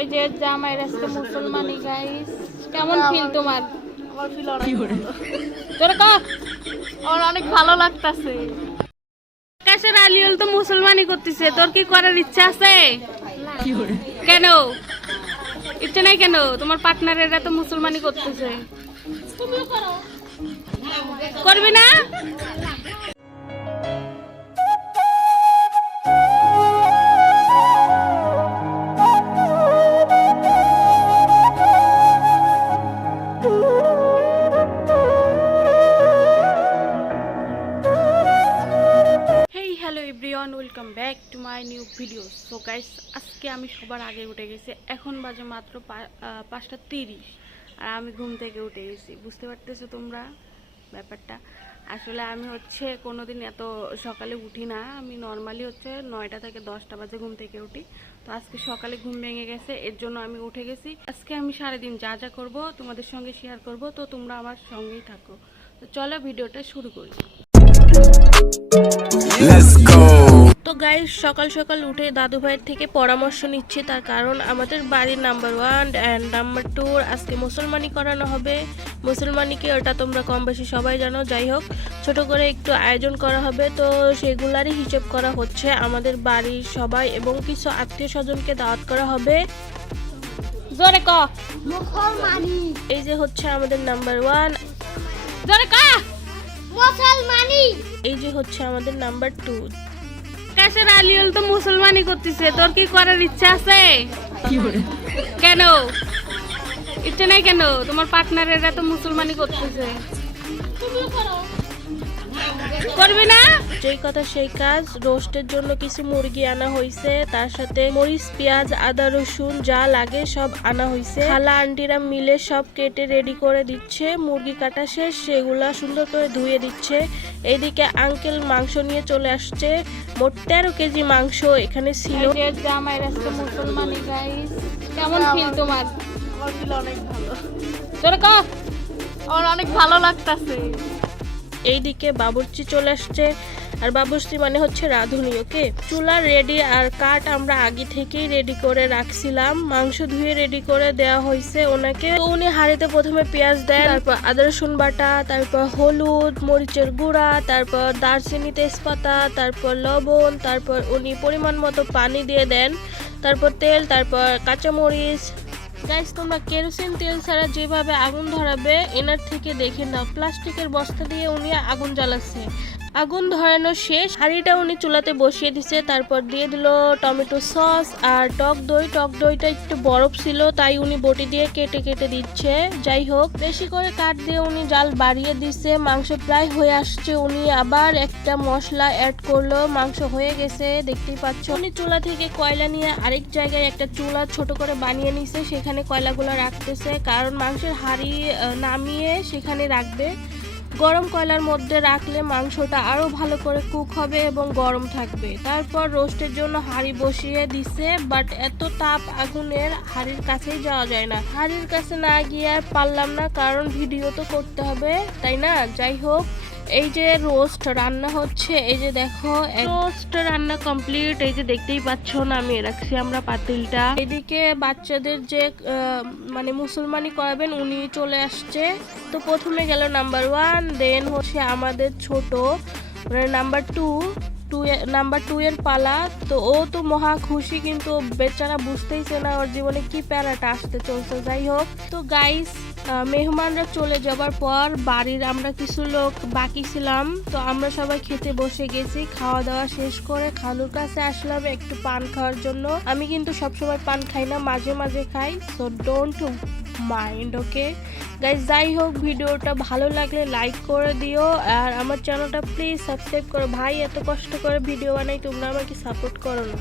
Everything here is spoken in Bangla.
এই যে জামাইয়ের আজকে মুসলমানি গাইস, কেমন ফিল তোমার? আমার ফিল অনেক ভালো। তোর কা আমার অনেক ভালো লাগতাছে। আকাশের আলিউল তো মুসলমানি করতেছে, তোর কি করার ইচ্ছা আছে? কেন ইচ্ছা নাই কেন? তোমার পার্টনারেরা তো মুসলমানি করতেছে, তুমিও করো। করবি না? Hello everyone, welcome back to my new video. So guys, আজকে আমি সবার আগে উঠে গেছি। এখন বাজে মাত্র 5:30 আর আমি ঘুম থেকে উঠে গেছি। বুঝতে পারতেছো তোমরা ব্যাপারটা? আসলে আমি কোনোদিন এত সকালে উঠি না। আমি নর্মালি 9টা থেকে 10টা বাজে ঘুম থেকে উঠি। তো আজকে সকালে ঘুম ভেঙে গেছে, এর জন্য আমি উঠে গেছি। আজকে আমি সারাদিন যা যা করবো তোমাদের সঙ্গে শেয়ার করব, তো তোমরা আমার সঙ্গেই থাকো। তো চলো ভিডিওটা শুরু করি। তো গাইস, সকাল সকাল উঠে দাদু ভাইয়ের থেকে পরামর্শ নিচ্ছি, তার কারণ আমাদের বাড়ির নাম্বার 1 অ্যান্ড নাম্বার 2 আজকে মুসলমানি করানো হবে। মুসলমানি কি ওটা তোমরা কম বেশি সবাই জানো। যাই হোক, ছোট করে একটু আয়োজন করা হবে, তো সেগুলারই হিসেব করা হচ্ছে। আমাদের বাড়ির সবাই এবং কিছু আত্মীয় স্বজনকে দাওয়াত করা হবে। জোরে ক মুসলমানি। এই যে হচ্ছে আমাদের নাম্বার 1, জোরে ক মুসলমানি। এই যে হচ্ছে আমাদের নাম্বার 2। আকাশের আলিউল তো মুসলমানি করতেছে, তোর কি করার ইচ্ছা আছে? কেন ইচ্ছা নাই কেন? তোমার পার্টনারেরা তো মুসলমানি করতেছে, তুমিও করো। করবি না? যেই কথা সেই কাজ। রোস্টের জন্য কিছু মুরগি আনা হয়েছে, তার সাথে মরিচ, পেঁয়াজ, আদা, রসুন যা লাগে সব আনা হয়েছে। খালা আন্টিরা মিলে সব কেটে রেডি করে দিচ্ছে। মুরগি কাটা শেষ, সেগুলা সুন্দর করে ধুয়ে দিচ্ছে। এইদিকে আঙ্কেল মাংস নিয়ে চলে আসছে। মোট 13 কেজি মাংস এখানে ছিল। জামাইয়ের আজকে মুসলমানি গাইস, কেমন ফিল তোমার? আমার ফিল অনেক ভালো। তোর কা আমার অনেক ভালো লাগতাছে। এইদিকে বাবুর্চি চলে আসছে, আর বাবুর্চি মানে হচ্ছে রাঁধুনি। ওকে, চুলা রেডি আর কাঠ আমরা আগে থেকেই রেডি করে রাখছিলাম। মাংস ধুয়ে রেডি করে দেওয়া হয়েছে ওনাকে। তো উনি হাঁড়িতে প্রথমে পেঁয়াজ দেন, তারপর আদা রসুন বাটা, তারপর হলুদ, মরিচের গুঁড়া, তারপর দারচিনি, তেজপাতা, তারপর লবণ, তারপর উনি পরিমাণ মতো পানি দিয়ে দেন, তারপর তেল, তারপর কাঁচামরিচ। গাইস, তোমরা কেরোসিন তেল ছাড়া যেভাবে আগুন ধরাবে এনার থেকে দেখে নাও। প্লাস্টিকের বস্তা দিয়ে উনি আগুন জ্বালাচ্ছে। আগুন ধরানো শেষ, হাঁড়িটা উনি চুলাতে বসিয়ে দিছে। তারপর দিয়ে দিল টমেটো সস আর টক দই। টক দইটা একটু বরফ ছিল, তাই উনি বটি দিয়ে কেটে কেটে দিচ্ছে। যাই হোক, বেশি করে কাঠ দিয়ে উনি জাল বাড়িয়ে দিছে। মাংস প্রায় হয়ে আসছে, উনি আবার একটা মশলা অ্যাড করলো। মাংস হয়ে গেছে, দেখতেই পাচ্ছ। উনি চুলা থেকে কয়লা নিয়ে আরেক জায়গায় একটা চুলা ছোট করে বানিয়ে নিছে, সেখানে কয়লাগুলো রাখতেছে, কারণ মাংসের হাঁড়ি নামিয়ে সেখানে রাখবে। গরম কয়লার মধ্যে রাখলে মাংসটা আরো ভালো করে কুক হবে এবং গরম থাকবে। তারপর রোস্টের জন্য হাঁড়ি বসিয়ে দিছে, বাট এত তাপ আগুনের হাঁড়ির কাছেই যাওয়া যায় না। হাঁড়ির কাছে না গিয়ে আর পারলাম না, কারণ ভিডিও তো করতে হবে, তাই না? যাই হোক, এই যে রোস্ট রান্না হচ্ছে, এই যে দেখো রোস্ট রান্না কমপ্লিট। এই যে দেখতেই পাচ্ছ নামিয়ে রাখছি আমরা পাতিলটা। এদিকে বাচ্চাদের যে মানে মুসলমানি করাবেন উনি চলে আসছে। তো প্রথমে গেল নাম্বার 1, দেন হচ্ছে আমাদের ছোট মানে নাম্বার 2 এর পালা। তো ও তো মহা খুশি, কিন্তু বেচারা বুঝতেইছে না ওর জীবনে কি প্যারাটা আসতে চলছে। যাই হোক, তো গাইস, মেহমানরা চলে যাবার পর বাড়ির আমরা কিছু লোক বাকি ছিলাম, তো আমরা সবাই খেতে বসে গেছি। খাওয়া দাওয়া শেষ করে খালুর কাছে আসলাম একটু পান খাওয়ার জন্য। আমি কিন্তু সবসময় পান খাই না, মাঝে মাঝে খাই, so don't mind. Okay guys, যাই হোক, ভিডিওটা ভালো লাগলে লাইক করে দিও, আর আমার চ্যানেলটা প্লিজ সাবস্ক্রাইব করো। ভাই, এত কষ্ট করে ভিডিও বানাই, তোমরা আমাকে সাপোর্ট করো না।